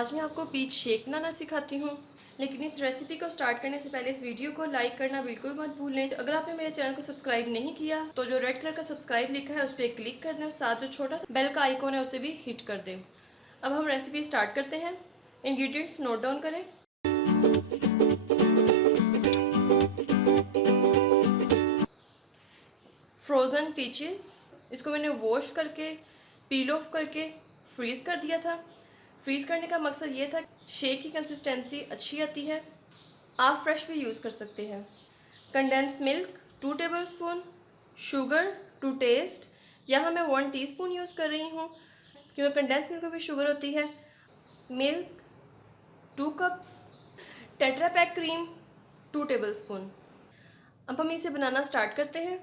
आज मैं आपको पीच शेक बनाना सिखाती हूँ, लेकिन इस रेसिपी को स्टार्ट करने से पहले इस वीडियो को लाइक करना बिल्कुल मत भूलें। अगर आपने मेरे चैनल को सब्सक्राइब नहीं किया तो जो रेड कलर का सब्सक्राइब लिखा है उस पर क्लिक कर दें और साथ जो छोटा सा बेल का आइकॉन है उसे भी हिट कर दें। अब हम रेसिपी स्टार्ट करते हैं। इंग्रेडिएंट्स नोट डाउन करें। फ्रोज़न पीचेस, इसको मैंने वॉश करके पील ऑफ करके फ्रीज़ कर दिया था। फ्रीज़ करने का मकसद ये था शेक की कंसिस्टेंसी अच्छी आती है। आप फ्रेश भी यूज़ कर सकते हैं। Condense milk 2 tablespoon, sugar to taste, यहाँ मैं 1 टीस्पून यूज़ कर रही हूँ क्योंकि कंडेंस मिल्क में भी शुगर होती है। Milk 2 cups, tetra pack cream 2 tablespoon. अब हम इसे बनाना स्टार्ट करते हैं।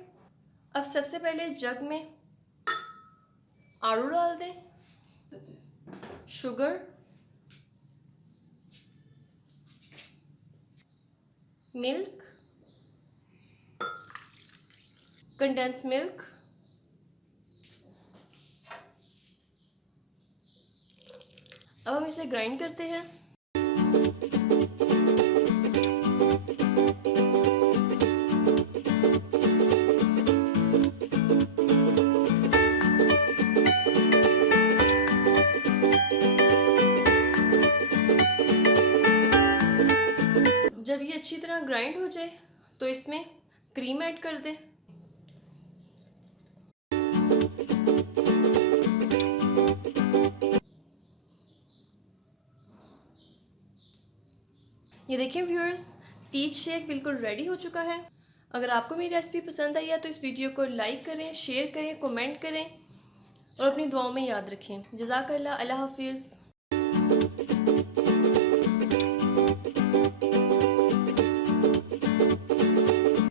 अब सबसे पहले जग में आड़ू डाल दें, शुगर, मिल्क, कंडेंस मिल्क, अब हम इसे ग्राइंड करते हैं। जब ये अच्छी तरह ग्राइंड हो जाए तो इसमें क्रीम ऐड कर दें। ये देखिए व्यूअर्स, पीच शेक बिल्कुल रेडी हो चुका है। अगर आपको मेरी रेसिपी पसंद आई है तो इस वीडियो को लाइक करें, शेयर करें, कमेंट करें और अपनी दुआओं में याद रखें। जज़ाकल्लाह, अल्लाह हाफिज़।